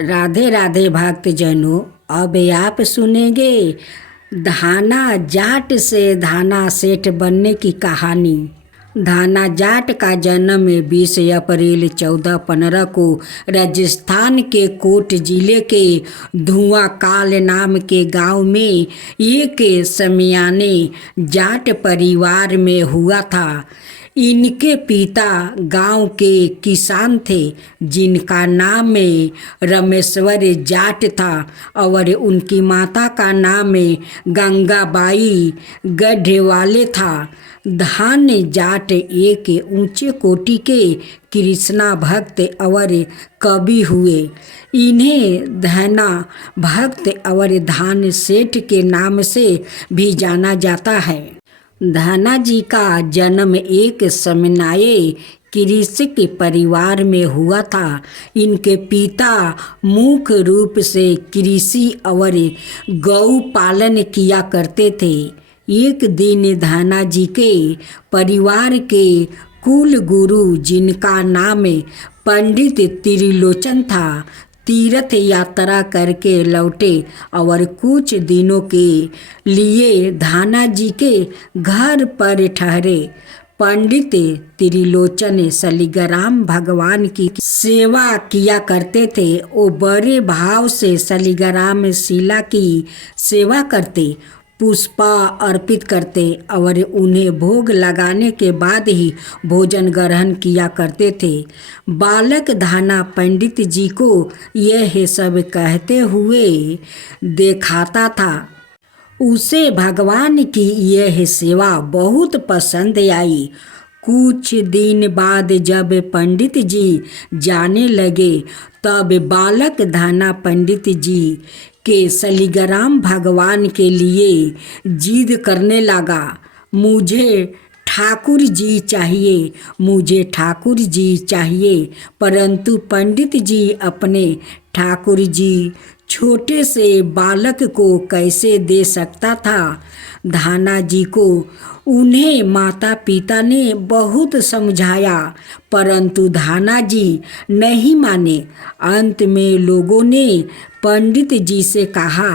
राधे राधे भक्तजनों, अब आप सुनेंगे धाना जाट से धाना सेठ बनने की कहानी। धाना जाट का जन्म 20 अप्रैल 1415 को राजस्थान के कोट जिले के धुआं काल नाम के गांव में एक समियाने जाट परिवार में हुआ था। इनके पिता गांव के किसान थे जिनका नाम रमेश्वर जाट था और उनकी माता का नाम गंगाबाई गढ़वाले था। धान जाट एक ऊंचे कोटि के कृष्णा भक्त और कवि हुए। इन्हें धना भक्त और धान सेठ के नाम से भी जाना जाता है। धाना जी का जन्म एक समनाये कृषक परिवार में हुआ था। इनके पिता मुख्य रूप से कृषि और गौ पालन किया करते थे। एक दिन धाना जी के परिवार के कुल गुरु, जिनका नाम पंडित त्रिलोचन था, तीर्थ यात्रा करके लौटे और कुछ दिनों के लिए धाना जी के घर पर ठहरे। पंडित त्रिलोचन शालिग्राम भगवान की सेवा किया करते थे। वो बड़े भाव से शालिग्राम शिला की सेवा करते, पुष्पा अर्पित करते और उन्हें भोग लगाने के बाद ही भोजन ग्रहण किया करते थे। बालक धाना पंडित जी को यह सब कहते हुए देखाता था। उसे भगवान की यह सेवा बहुत पसंद आई। कुछ दिन बाद जब पंडित जी जाने लगे तब बालक धाना पंडित जी के शालिग्राम भगवान के लिए जिद करने लगा। मुझे ठाकुर जी चाहिए, मुझे ठाकुर जी चाहिए। परंतु पंडित जी अपने ठाकुर जी छोटे से बालक को कैसे दे सकता था। धाना जी को उन्हें माता पिता ने बहुत समझाया परंतु धाना जी नहीं माने। अंत में लोगों ने पंडित जी से कहा,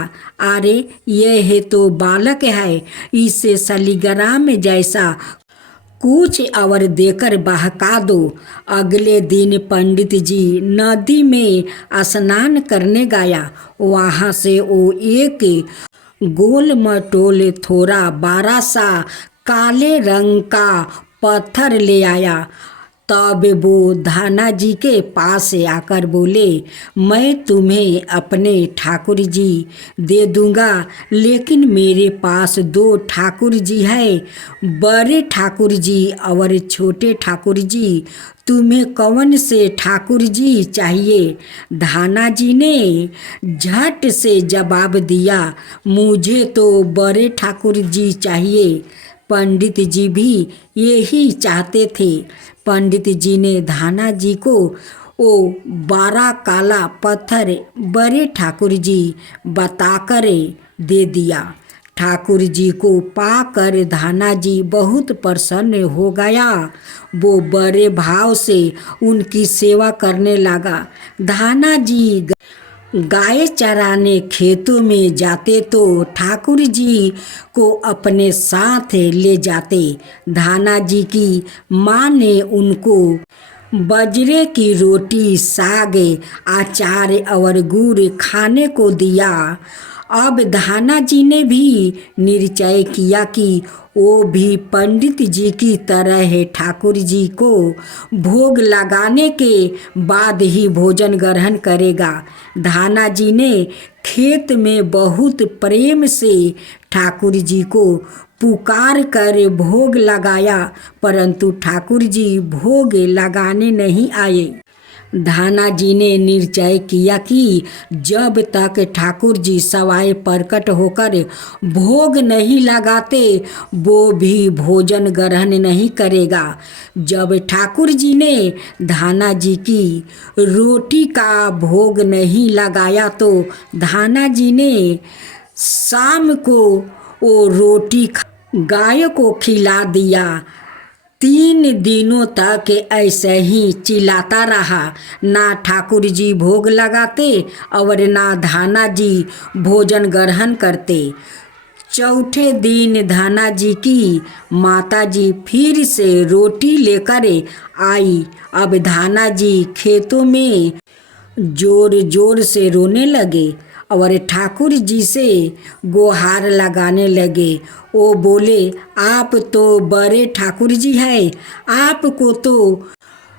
अरे यह तो बालक है, इसे शालिग्राम जैसा कुछ और देकर बहका दो। अगले दिन पंडित जी नदी में स्नान करने गया। वहाँ से वो एक गोल मटोल थोड़ा बारा सा काले रंग का पत्थर ले आया। तब वो धाना जी के पास आकर बोले, मैं तुम्हें अपने ठाकुर जी दे दूंगा, लेकिन मेरे पास 2 ठाकुर जी है, बड़े ठाकुर जी और छोटे ठाकुर जी। तुम्हें कौन से ठाकुर जी चाहिए? धाना जी ने झट से जवाब दिया, मुझे तो बड़े ठाकुर जी चाहिए। पंडित जी भी यही चाहते थे। पंडित जी ने धाना जी को वो बारा काला पत्थर बड़े ठाकुर जी बताकर दे दिया। ठाकुर जी को पाकर धाना जी बहुत प्रसन्न हो गया। वो बड़े भाव से उनकी सेवा करने लगा। धाना जी गाय चराने खेतों में जाते तो ठाकुर जी को अपने साथ ले जाते। धाना जी की माँ ने उनको बाजरे की रोटी, साग, अचार और गुड़ खाने को दिया। अब धाना जी ने भी निश्चय किया कि वो भी पंडित जी की तरह ठाकुर जी को भोग लगाने के बाद ही भोजन ग्रहण करेगा। धाना जी ने खेत में बहुत प्रेम से ठाकुर जी को पुकार कर भोग लगाया परंतु ठाकुर जी भोग लगाने नहीं आए। धाना जी ने निश्चय किया कि जब तक ठाकुर जी सवाए प्रकट होकर भोग नहीं लगाते वो भी भोजन ग्रहण नहीं करेगा। जब ठाकुर जी ने धाना जी की रोटी का भोग नहीं लगाया तो धाना जी ने शाम को वो रोटी गाय को खिला दिया। 3 दिनों तक ऐसे ही चिल्लाता रहा। ना ठाकुर जी भोग लगाते और ना धाना जी भोजन ग्रहण करते। चौथे दिन धाना जी की माता जी फिर से रोटी लेकर आई। अब धाना जी खेतों में जोर जोर से रोने लगे और ठाकुर जी से गुहार लगाने लगे। वो बोले, आप तो बड़े ठाकुर जी हैं, आपको तो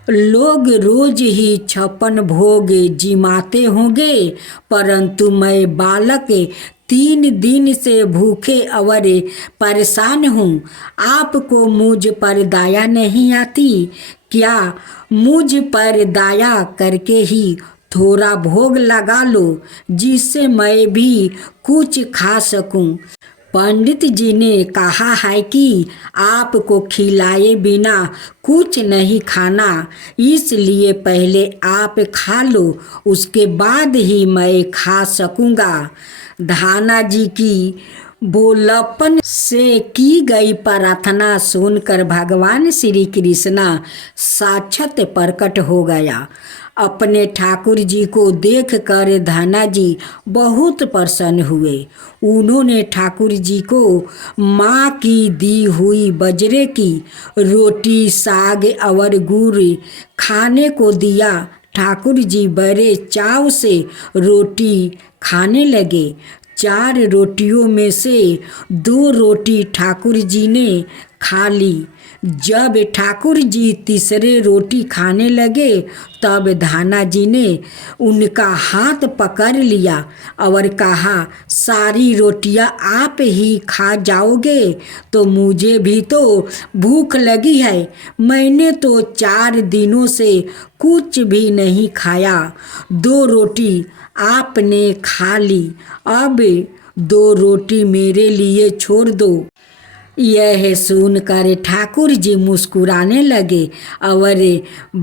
लोग रोज ही 56 भोग जिमाते होंगे, परंतु मैं बालक 3 दिन से भूखे और परेशान हूँ। आपको मुझ पर दया नहीं आती क्या? मुझ पर दया करके ही थोड़ा भोग लगा लो, जिससे मैं भी कुछ खा सकूं। पंडित जी ने कहा है कि आपको खिलाए बिना कुछ नहीं खाना, इसलिए पहले आप खा लो, उसके बाद ही मैं खा सकूंगा। धाना जी की बोलपन से की गई प्रार्थना सुनकर भगवान श्री कृष्ण साक्षात प्रकट हो गया। अपने ठाकुर जी को देखकर धाना जी बहुत प्रसन्न हुए। उन्होंने ठाकुर जी को माँ की दी हुई बजरे की रोटी, साग और गुड़ खाने को दिया। ठाकुर जी बड़े चाव से रोटी खाने लगे। 4 रोटियों में से 2 रोटी ठाकुर जी ने खा ली। जब ठाकुर जी तीसरे रोटी खाने लगे तब धाना जी ने उनका हाथ पकड़ लिया और कहा, सारी रोटियां आप ही खा जाओगे तो मुझे भी तो भूख लगी है। मैंने तो 4 दिनों से कुछ भी नहीं खाया। 2 रोटी आपने खा ली, अब 2 रोटी मेरे लिए छोड़ दो। यह सुनकर ठाकुर जी मुस्कुराने लगे और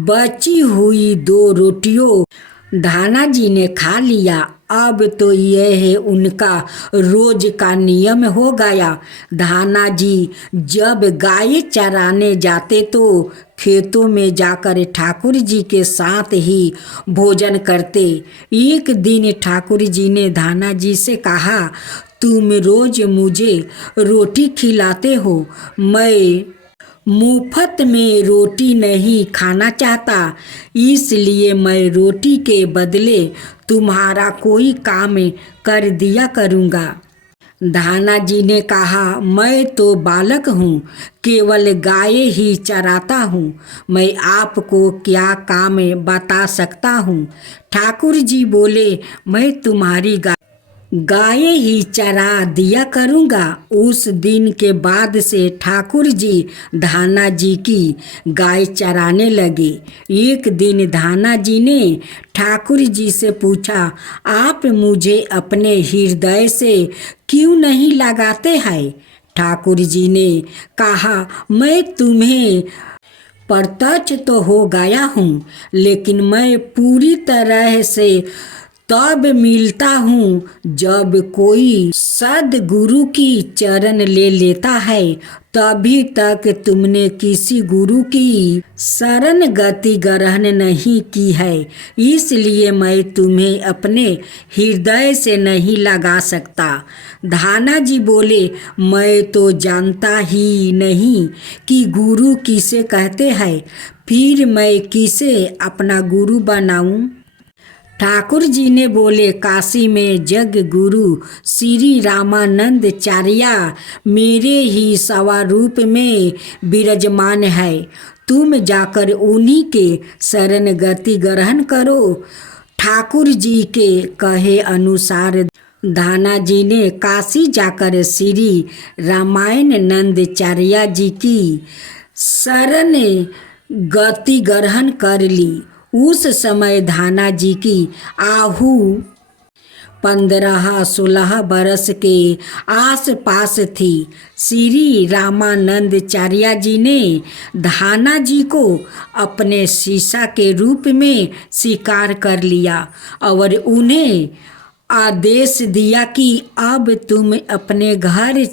बची हुई 2 रोटियों धाना जी ने खा लिया। अब तो यह उनका रोज का नियम हो गया। धाना जी जब गाय चराने जाते तो खेतों में जाकर ठाकुर जी के साथ ही भोजन करते। एक दिन ठाकुर जी ने धाना जी से कहा, तुम रोज मुझे रोटी खिलाते हो, मैं मुफ्त में रोटी नहीं खाना चाहता, इसलिए मैं रोटी के बदले तुम्हारा कोई काम कर दिया करूँगा। धाना जी ने कहा, मैं तो बालक हूँ, केवल गाय ही चराता हूँ, मैं आपको क्या काम बता सकता हूँ। ठाकुर जी बोले, मैं तुम्हारी गाय ही चरा दिया करूँगा। उस दिन के बाद से ठाकुर जी धाना जी की गाय चराने लगे। एक दिन धाना जी ने ठाकुर जी से पूछा, आप मुझे अपने हृदय से क्यों नहीं लगाते हैं? ठाकुर जी ने कहा, मैं तुम्हें प्रत्यक्ष तो हो गया हूँ, लेकिन मैं पूरी तरह से तब मिलता हूँ जब कोई सद्गुरु की चरण ले लेता है। तभी तक तुमने किसी गुरु की शरण गति ग्रहण नहीं की है, इसलिए मैं तुम्हें अपने हृदय से नहीं लगा सकता। धाना जी बोले, मैं तो जानता ही नहीं कि गुरु किसे कहते हैं, फिर मैं किसे अपना गुरु बनाऊं? ठाकुर जी ने बोले, काशी में जग गुरु श्री रामानंदाचार्य मेरे ही स्वरूप में विराजमान है। तुम जाकर उन्हीं के शरण गति ग्रहण करो। ठाकुर जी के कहे अनुसार धाना जी ने काशी जाकर श्री रामानंदाचार्य जी की शरण गति ग्रहण कर ली। उस समय धाना जी की आहु 15-16 बरस के आसपास थी। श्री रामानंदाचार्य जी ने धाना जी को अपने शिष्य के रूप में स्वीकार कर लिया और उन्हें आदेश दिया कि अब तुम अपने घर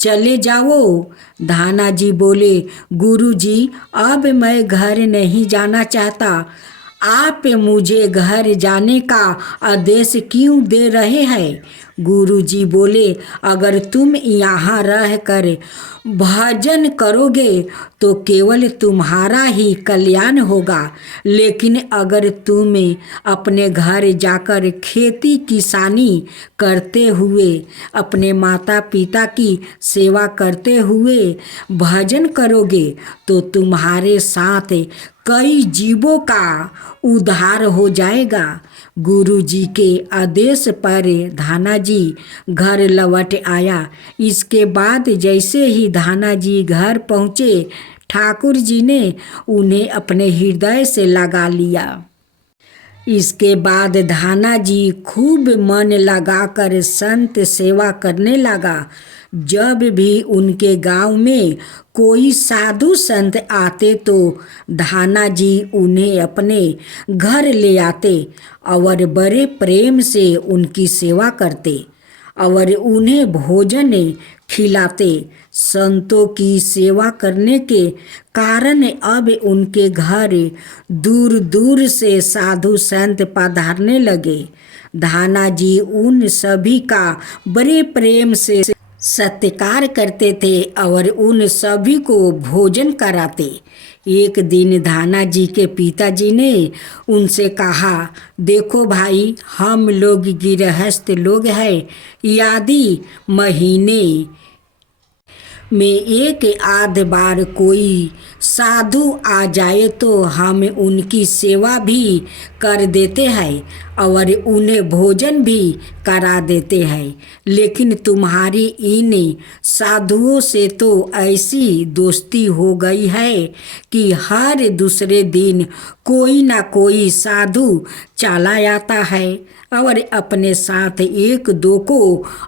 चले जाओ। धाना जी बोले, गुरुजी अब मैं घर नहीं जाना चाहता। आप मुझे घर जाने का आदेश क्यों दे रहे हैं? गुरुजी बोले, अगर तुम यहाँ रह कर भजन करोगे तो केवल तुम्हारा ही कल्याण होगा, लेकिन अगर तुम अपने घर जाकर खेती किसानी करते हुए अपने माता पिता की सेवा करते हुए भजन करोगे तो तुम्हारे साथ कई जीवों का उद्धार हो जाएगा। गुरु जी के आदेश पर धाना जी घर लौट आया। इसके बाद जैसे ही धाना जी घर पहुँचे, ठाकुर जी ने उन्हें अपने हृदय से लगा लिया। इसके बाद धाना जी खूब मन लगाकर संत सेवा करने लगा। जब भी उनके गांव में कोई साधु संत आते तो धाना जी उन्हें अपने घर ले आते और बड़े प्रेम से उनकी सेवा करते और उन्हें भोजन खिलाते। संतों की सेवा करने के कारण अब उनके घर दूर दूर से साधु संत पधारने लगे। धाना जी उन सभी का बड़े प्रेम से सत्कार करते थे और उन सभी को भोजन कराते। एक दिन धाना जी के पिताजी ने उनसे कहा, देखो भाई, हम लोग गृहस्थ लोग हैं, यदि महीने में एक आध बार कोई साधु आ जाए तो हम उनकी सेवा भी कर देते हैं और उन्हें भोजन भी करा देते हैं, लेकिन तुम्हारी इन साधुओं से तो ऐसी दोस्ती हो गई है कि हर दूसरे दिन कोई ना कोई साधु चला आता है और अपने साथ एक दो को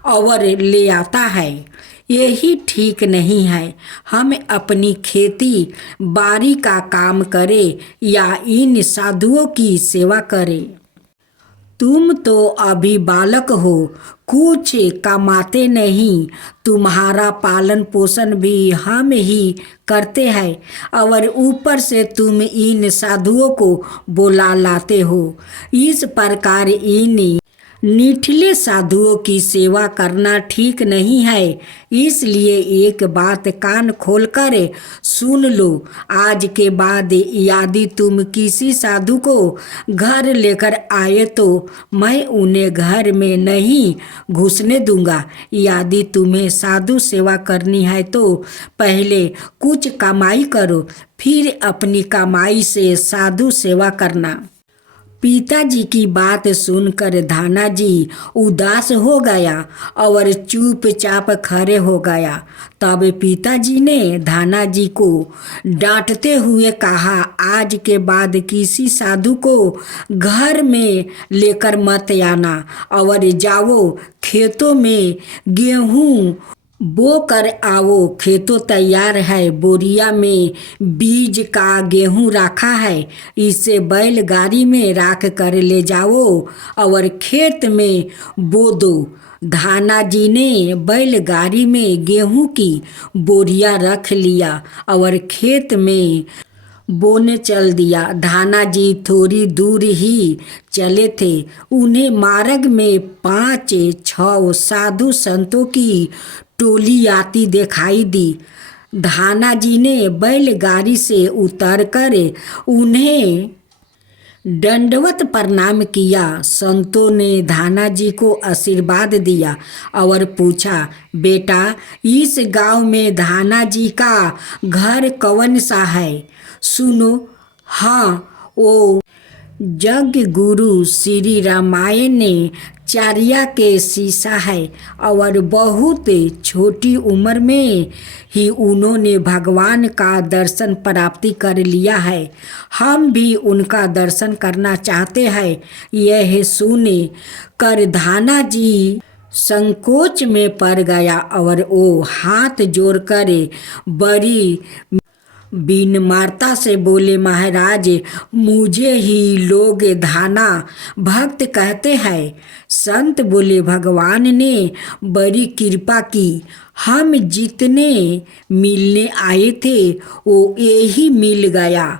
और ले आता है। यही ठीक नहीं है। हम अपनी खेती बाड़ी का काम करें या इन साधुओं की सेवा करें। तुम तो अभी बालक हो, कुछ कमाते नहीं, तुम्हारा पालन पोषण भी हम ही करते हैं और ऊपर से तुम इन साधुओं को बुला लाते हो। इस प्रकार इन निठले साधुओं की सेवा करना ठीक नहीं है। इसलिए एक बात कान खोलकर सुन लो, आज के बाद यदि तुम किसी साधु को घर लेकर आए तो मैं उन्हें घर में नहीं घुसने दूंगा। यदि तुम्हें साधु सेवा करनी है तो पहले कुछ कमाई करो, फिर अपनी कमाई से साधु सेवा करना। पिताजी की बात सुनकर धाना जी उदास हो गया और चुपचाप खड़े हो गया। तब पिताजी ने धाना जी को डांटते हुए कहा, आज के बाद किसी साधु को घर में लेकर मत आना और जाओ खेतों में गेहूँ बो कर आओ। खेतों तैयार है, बोरिया में बीज का गेहूं रखा है, इसे बैलगाड़ी में रख कर ले जाओ और खेत में बो दो। धाना जी ने बैलगाड़ी में गेहूं की बोरिया रख लिया और खेत में बोने चल दिया। धाना जी थोड़ी दूर ही चले थे, उन्हें मार्ग में 5-6 साधु संतों की टोली आती दिखाई दी। धाना जी ने बैलगाड़ी से उतरकर उन्हें दंडवत प्रणाम किया। संतों ने धाना जी को आशीर्वाद दिया और पूछा, बेटा, इस गांव में धाना जी का घर कौन सा है? सुनो, हाँ, वो जग गुरु श्री रामायण ने चारिया के शीशा है और बहुत छोटी उम्र में ही उन्होंने भगवान का दर्शन प्राप्ति कर लिया है। हम भी उनका दर्शन करना चाहते हैं। यह सुने कर धाना जी संकोच में पड़ गया और वो हाथ जोड़कर बड़ी बिन मारता से बोले महाराज, मुझे ही लोग धाना भक्त कहते हैं। संत बोले, भगवान ने बड़ी कृपा की, हम जितने मिलने आए थे वो यही मिल गया।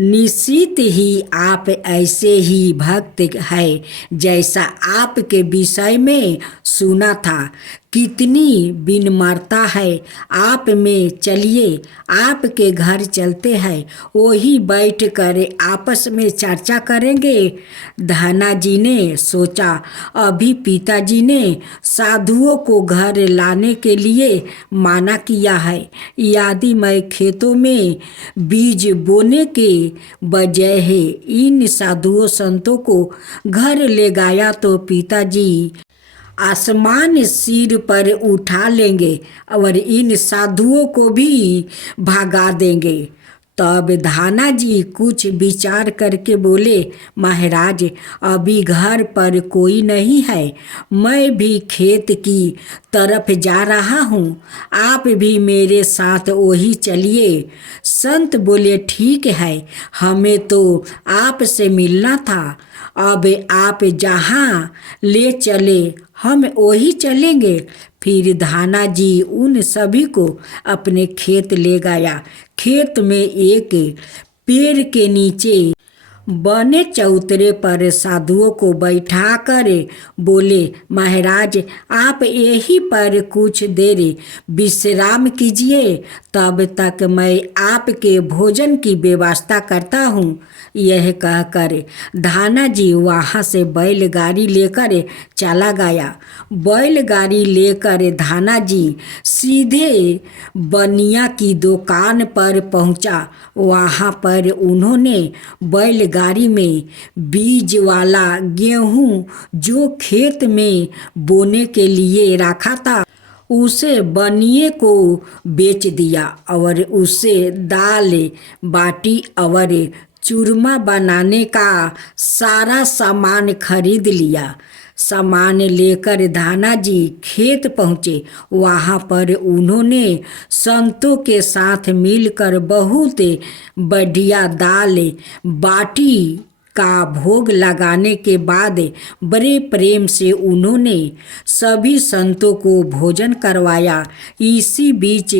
निश्चित ही आप ऐसे ही भक्त है जैसा आपके विषय में सुना था। कितनी विनम्रता है आप में। चलिए आपके घर चलते हैं, वही बैठ कर आपस में चर्चा करेंगे। धना जी ने सोचा, अभी पिताजी ने साधुओं को घर लाने के लिए माना किया है, यदि मैं खेतों में बीज बोने के बजाय इन साधुओं संतों को घर ले गया तो पिताजी आसमान सिर पर उठा लेंगे और इन साधुओं को भी भगा देंगे। तब धाना जी कुछ विचार करके बोले, महाराज अभी घर पर कोई नहीं है, मैं भी खेत की तरफ जा रहा हूँ, आप भी मेरे साथ वही चलिए। संत बोले, ठीक है, हमें तो आपसे मिलना था, अब आप जहाँ ले चले हम वही चलेंगे। फिर धाना जी उन सभी को अपने खेत ले गया। खेत में एक पेड़ के नीचे बने चौतरे पर साधुओं को बैठा कर बोले, महाराज आप यहीं पर कुछ देर विश्राम कीजिए, तब तक मैं आपके भोजन की व्यवस्था करता हूँ। यह कहकर धाना जी वहाँ से बैलगाड़ी लेकर चला गया। बैलगाड़ी लेकर धाना जी सीधे बनिया की दुकान पर पहुँचा। वहाँ पर उन्होंने बैलगाड़ी में बीज वाला गेहूँ जो खेत में बोने के लिए रखा था उसे बनिए को बेच दिया और उससे दाल बाटी और चूरमा बनाने का सारा सामान खरीद लिया। सामान लेकर धाना जी खेत पहुँचे। वहाँ पर उन्होंने संतों के साथ मिलकर बहुत बढ़िया दाल बाटी का भोग लगाने के बाद बड़े प्रेम से उन्होंने सभी संतों को भोजन करवाया। इसी बीच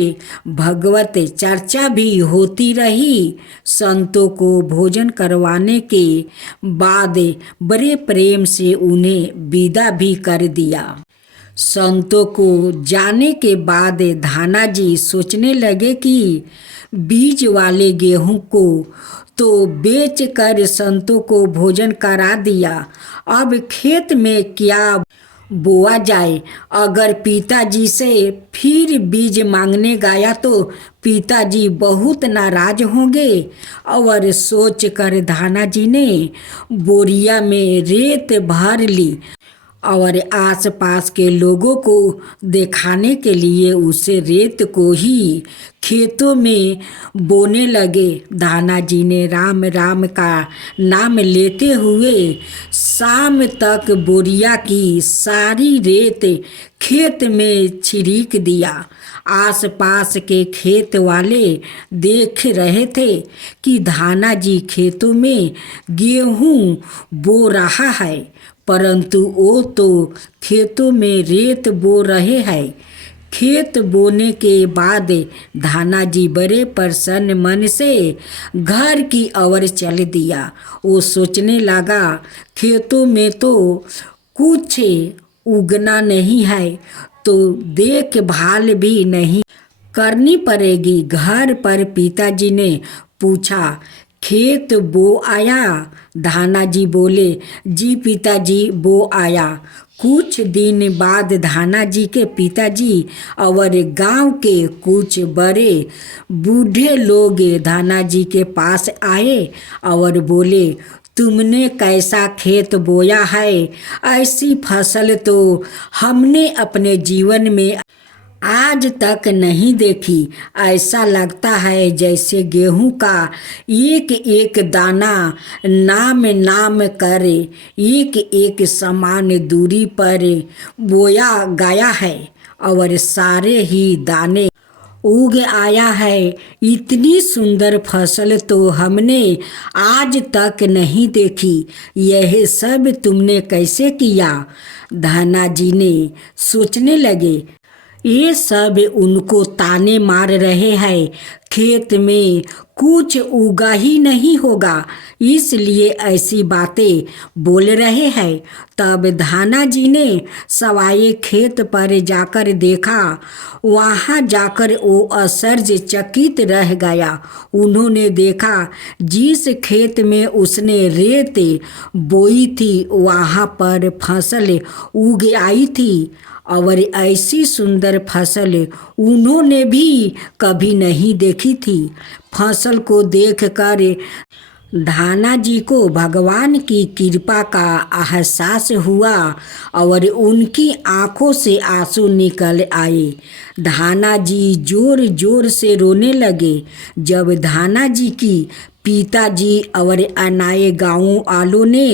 भगवत चर्चा भी होती रही। संतों को भोजन करवाने के बाद बड़े प्रेम से उन्हें विदा भी कर दिया। संतों को जाने के बाद धाना जी सोचने लगे कि बीज वाले गेहूं को तो बेच कर संतों को भोजन करा दिया, अब खेत में क्या बोआ जाए। अगर पिताजी से फिर बीज मांगने गया तो पिताजी बहुत नाराज होंगे। और सोच कर धाना जी ने बोरिया में रेत भर ली और आसपास के लोगों को दिखाने के लिए उसे रेत को ही खेतों में बोने लगे। धाना जी ने राम राम का नाम लेते हुए शाम तक बोरिया की सारी रेत खेत में छिड़क दिया। आसपास के खेत वाले देख रहे थे कि धाना जी खेतों में गेहूं बो रहा है, परंतु वो तो खेतों में रेत बो रहे हैं। खेत बोने के बाद धाना जी बड़े प्रसन्न मन से घर की ओर चल दिया। वो सोचने लगा, खेतों में तो कुछ उगना नहीं है तो देखभाल भी नहीं करनी पड़ेगी। घर पर पिताजी ने पूछा, खेत बो आया? धाना जी बोले, जी पिताजी बो आया। कुछ दिन बाद धाना जी के पिताजी और गांव के कुछ बड़े बूढ़े लोग धाना जी के पास आए और बोले, तुमने कैसा खेत बोया है? ऐसी फसल तो हमने अपने जीवन में आज तक नहीं देखी। ऐसा लगता है जैसे गेहूं का एक एक दाना नाम नाम कर एक एक समान दूरी पर बोया गया है और सारे ही दाने उग आया है। इतनी सुंदर फसल तो हमने आज तक नहीं देखी। यह सब तुमने कैसे किया? धाना जी ने सोचने लगे। ये सब उनको ताने मार रहे हैं। खेत में कुछ उगा ही नहीं होगा, इसलिए ऐसी बातें बोल रहे हैं। तब धाना जी ने सवाए खेत पर जाकर देखा। वहाँ जाकर वो आश्चर्यचकित रह गया। उन्होंने देखा जिस खेत में उसने रेत बोई थी वहाँ पर फसल उग आई थी, और ऐसी सुंदर फसल उन्होंने भी कभी नहीं देखी थी। फसल को देखकर धाना जी को भगवान की कृपा का एहसास हुआ और उनकी आंखों से आंसू निकल आए। धाना जी जोर जोर से रोने लगे। जब धाना जी की पिताजी और अनाए गाँव वालों ने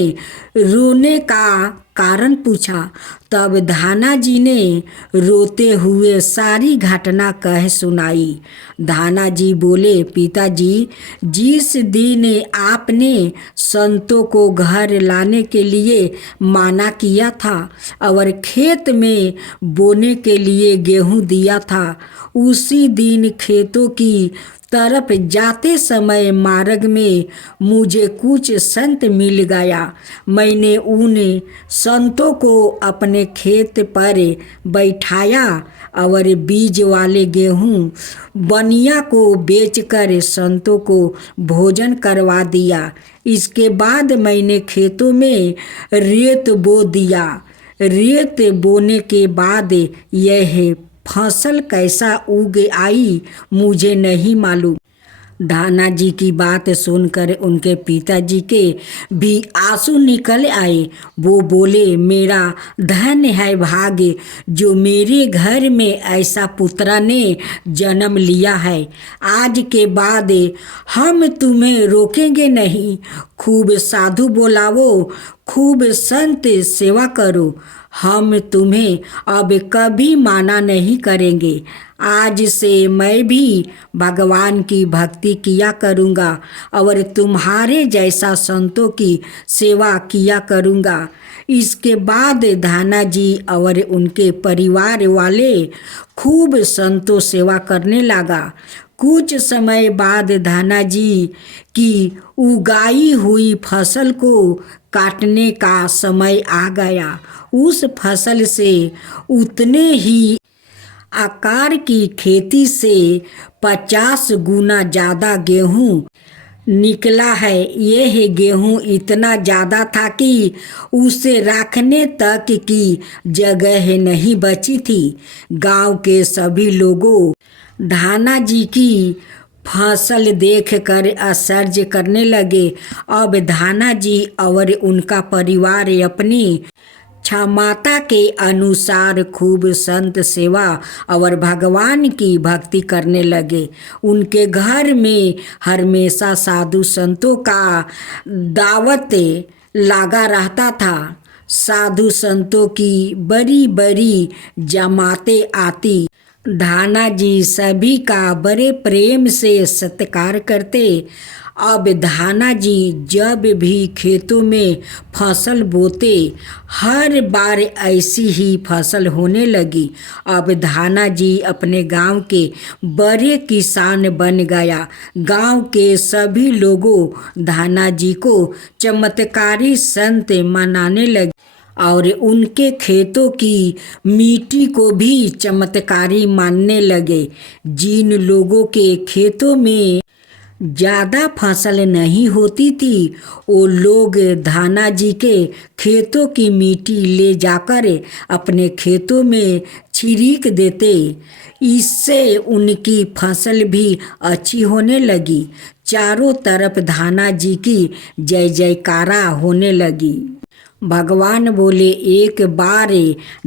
रोने का कारण पूछा, तब धाना जी ने रोते हुए सारी घटना कह सुनाई। धाना जी बोले, पिताजी, जिस दिन आपने संतों को घर लाने के लिए माना किया था और खेत में बोने के लिए गेहूं दिया था, उसी दिन खेतों की तरफ जाते समय मार्ग में मुझे कुछ संत मिल गया। मैंने उन संतों को अपने खेत पर बैठाया और बीज वाले गेहूं बनिया को बेचकर संतों को भोजन करवा दिया। इसके बाद मैंने खेतों में रेत बो दिया। रेत बोने के बाद यह फसल कैसा उग आई मुझे नहीं मालूम। धाना जी की बात सुनकर उनके पिताजी के भी आंसू निकल आए। वो बोले, मेरा धन्य है भाग्य जो मेरे घर में ऐसा पुत्रा ने जन्म लिया है। आज के बाद हम तुम्हें रोकेंगे नहीं। खूब साधु बोलावो, खूब संत सेवा करो। हम तुम्हें अब कभी माना नहीं करेंगे। आज से मैं भी भगवान की भक्ति किया करूँगा और तुम्हारे जैसा संतों की सेवा किया करूँगा। इसके बाद धाना जी और उनके परिवार वाले खूब संतों सेवा करने लगा। कुछ समय बाद धाना जी की उगाई हुई फसल को काटने का समय आ गया। उस फसल से उतने ही आकार की खेती से 50 गुना ज़्यादा गेहूं निकला है। यह गेहूं इतना ज़्यादा था कि उसे रखने तक की जगह नहीं बची थी। गांव के सभी लोगों धाना जी की फसल देखकर आश्चर्य करने लगे। अब धाना जी और उनका परिवार अपनी क्षमता के अनुसार खूब संत सेवा और भगवान की भक्ति करने लगे। उनके घर में हमेशा साधु संतों का दावत लगा रहता था। साधु संतों की बड़ी बड़ी जमातें आती। धाना जी सभी का बड़े प्रेम से सत्कार करते। अब धाना जी जब भी खेतों में फसल बोते, हर बार ऐसी ही फसल होने लगी। अब धाना जी अपने गांव के बड़े किसान बन गया। गांव के सभी लोगों धाना जी को चमत्कारी संत मनाने लगे और उनके खेतों की मिट्टी को भी चमत्कारी मानने लगे। जिन लोगों के खेतों में ज़्यादा फसल नहीं होती थी, वो लोग धाना जी के खेतों की मिट्टी ले जाकर अपने खेतों में छिड़क देते। इससे उनकी फसल भी अच्छी होने लगी। चारों तरफ धाना जी की जय जयकारा होने लगी। भगवान बोले, एक बार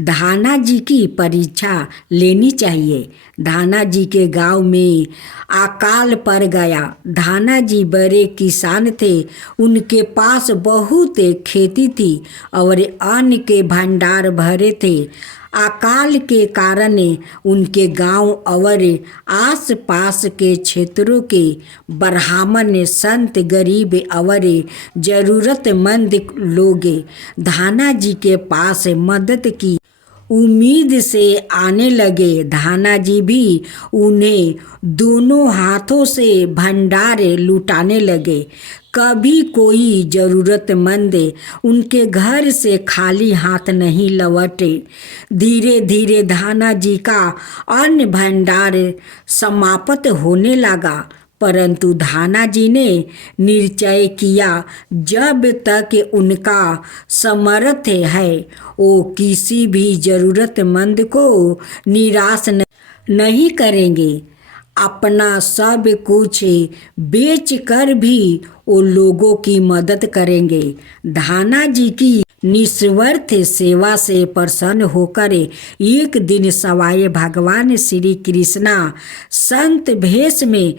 धाना जी की परीक्षा लेनी चाहिए। धाना जी के गांव में अकाल पड़ गया। धाना जी बड़े किसान थे, उनके पास बहुत खेती थी और अन्न के भंडार भरे थे। अकाल के कारण उनके गांव और आसपास के क्षेत्रों के ब्राह्मण, संत, गरीब और जरूरतमंद लोग धाना जी के पास मदद की उम्मीद से आने लगे। धाना जी भी उन्हें दोनों हाथों से भंडार लुटाने लगे। कभी कोई जरूरतमंद उनके घर से खाली हाथ नहीं लौटे। धीरे धीरे धाना जी का अन्न भंडार समाप्त होने लगा, परंतु धाना जी ने निश्चय किया जब तक उनका सामर्थ्य है वो किसी भी जरूरतमंद को निराश नहीं करेंगे। अपना सब कुछ बेच कर भी वो लोगों की मदद करेंगे। धाना जी की निस्वार्थ सेवा से प्रसन्न होकर एक दिन सवाई भगवान श्री कृष्णा संत भेष में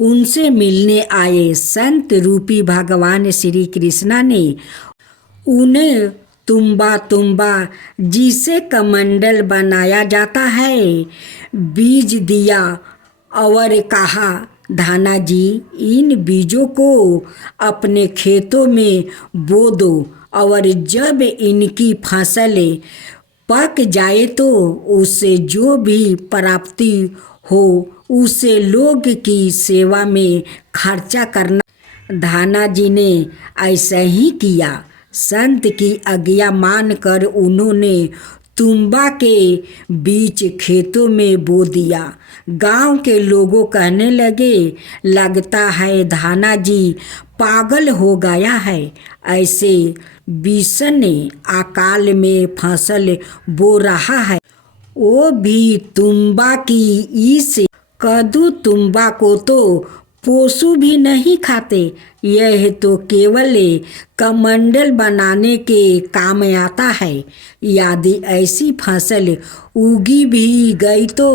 उनसे मिलने आए। संत रूपी भगवान श्री कृष्णा ने उन्हें तुम्बा जिसे कमंडल बनाया जाता है बीज दिया और कहा, धाना जी इन बीजों को अपने खेतों में बो दो और जब इनकी फसल पक जाए तो उससे जो भी प्राप्ति हो उसे लोग की सेवा में खर्चा करना। धाना जी ने ऐसा ही किया। संत की आज्ञा मानकर उन्होंने तुम्बा के बीच खेतों में बो दिया। गांव के लोगों कहने लगे, लगता है धाना जी पागल हो गया है, ऐसे भीषण अकाल में फसल बो रहा है, वो भी तुम्बा की इस कदू तुम्बा को तो पशु भी नहीं खाते, यह तो केवल कमंडल बनाने के काम आता है। यदि ऐसी फसल उगी भी गई तो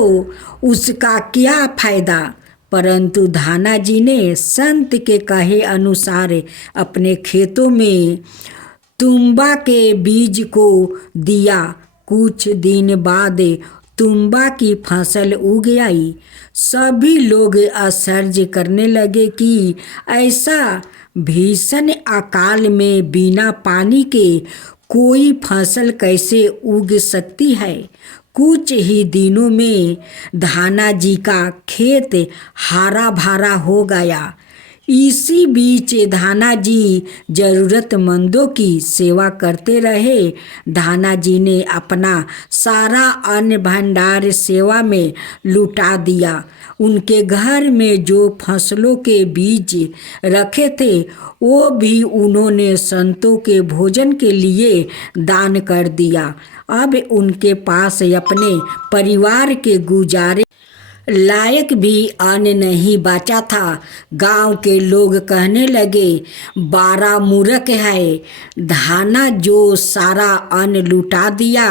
उसका क्या फायदा। परंतु धाना जी ने संत के कहे अनुसार अपने खेतों में तुम्बा के बीज को दिया। कुछ दिन बाद तुम्बा की फसल उग आई। सभी लोग आश्चर्य करने लगे कि ऐसा भीषण अकाल में बिना पानी के कोई फसल कैसे उग सकती है। कुछ ही दिनों में धाना जी का खेत हरा भरा हो गया। इसी बीच धाना जी जरूरतमंदों की सेवा करते रहे। धाना जी ने अपना सारा अन्न भंडार सेवा में लुटा दिया। उनके घर में जो फसलों के बीज रखे थे वो भी उन्होंने संतों के भोजन के लिए दान कर दिया। अब उनके पास अपने परिवार के गुजारे लायक भी अन्न नहीं बचा था। गांव के लोग कहने लगे, 12 मूर्ख है, धाना जो सारा अन्न लुटा दिया,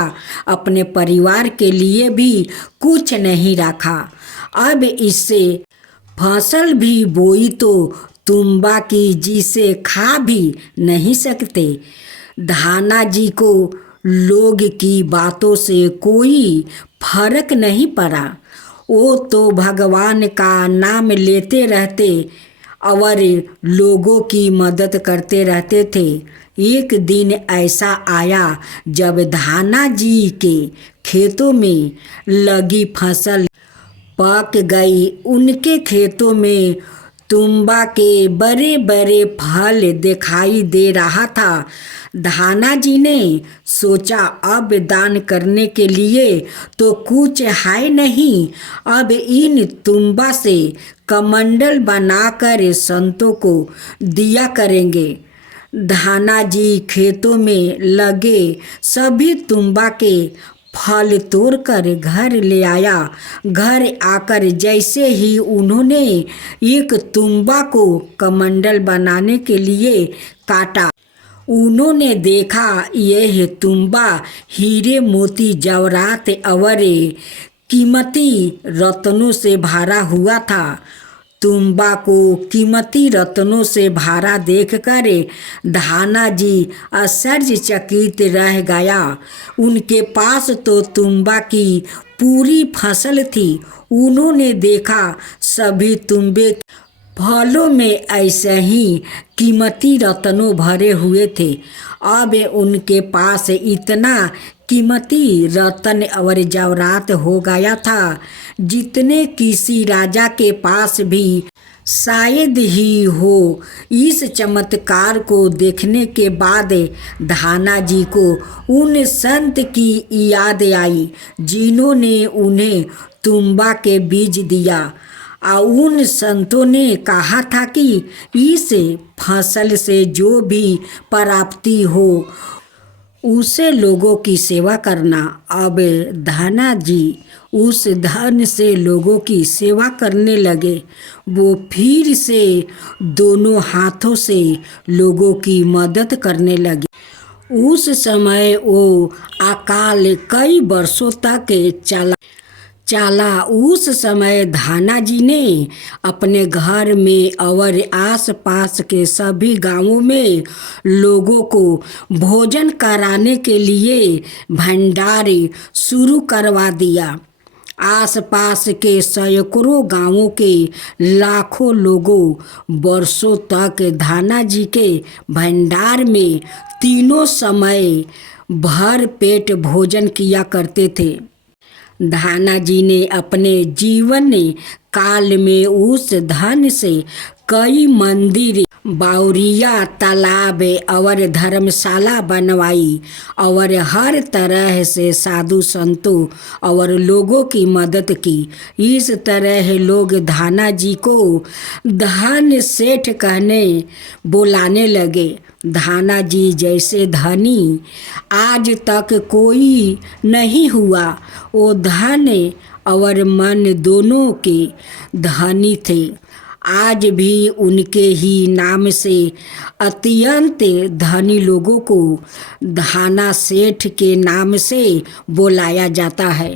अपने परिवार के लिए भी कुछ नहीं रखा। अब इससे फसल भी बोई तो तुम्बा की जिसे खा भी नहीं सकते। धाना जी को लोग की बातों से कोई फर्क नहीं पड़ा। वो तो भगवान का नाम लेते रहते और लोगों की मदद करते रहते थे। एक दिन ऐसा आया जब धाना जी के खेतों में लगी फसल पक गई। उनके खेतों में तुम्बा के बड़े बड़े फल दिखाई दे रहा था। धाना जी ने सोचा, अब दान करने के लिए तो कुछ है नहीं, अब इन तुम्बा से कमंडल बनाकर संतों को दिया करेंगे। धाना जी खेतों में लगे सभी तुम्बा के फल तोड़कर घर ले आया। घर आकर जैसे ही उन्होंने एक तुम्बा को कमंडल बनाने के लिए काटा, उन्होंने देखा यह तुम्बा हीरे मोती जवाहरात और कीमती रत्नों से भरा हुआ था। तुम्बा को कीमती रत्नों से भरा देखकर धाना जी आश्चर्यचकित रह गया। उनके पास तो तुम्बा की पूरी फसल थी। उन्होंने देखा सभी तुम्बे फलों में ऐसे ही कीमती रत्नों भरे हुए थे। अब उनके पास इतना कीमती रत्न और जवाहरात हो गया था जितने किसी राजा के पास भी शायद ही हो। इस चमत्कार को देखने के बाद धाना जी को उन संत की याद आई जिन्होंने उन्हें तुम्बा के बीज दिया। और उन संतों ने कहा था कि इस फसल से जो भी प्राप्ति हो उसे लोगों की सेवा करना। अब धाना जी उस धन से लोगों की सेवा करने लगे। वो फिर से दोनों हाथों से लोगों की मदद करने लगे। उस समय वो अकाल कई वर्षों तक चला। उस समय धाना जी ने अपने घर में और आसपास के सभी गांवों में लोगों को भोजन कराने के लिए भंडार शुरू करवा दिया। आसपास के सैकड़ों गांवों के लाखों लोगों वर्षों तक धाना जी के भंडार में तीनों समय भर पेट भोजन किया करते थे। धाना जी ने अपने जीवन काल में उस धन से कई मंदिर, बावरिया, तालाब और धर्मशाला बनवाई और हर तरह से साधु संतों और लोगों की मदद की। इस तरह लोग धाना जी को धन सेठ कहने बुलाने लगे। धाना जी जैसे धनी आज तक कोई नहीं हुआ। वो धन और मन दोनों के धनी थे। आज भी उनके ही नाम से अत्यंत धनी लोगों को धाना सेठ के नाम से बुलाया जाता है।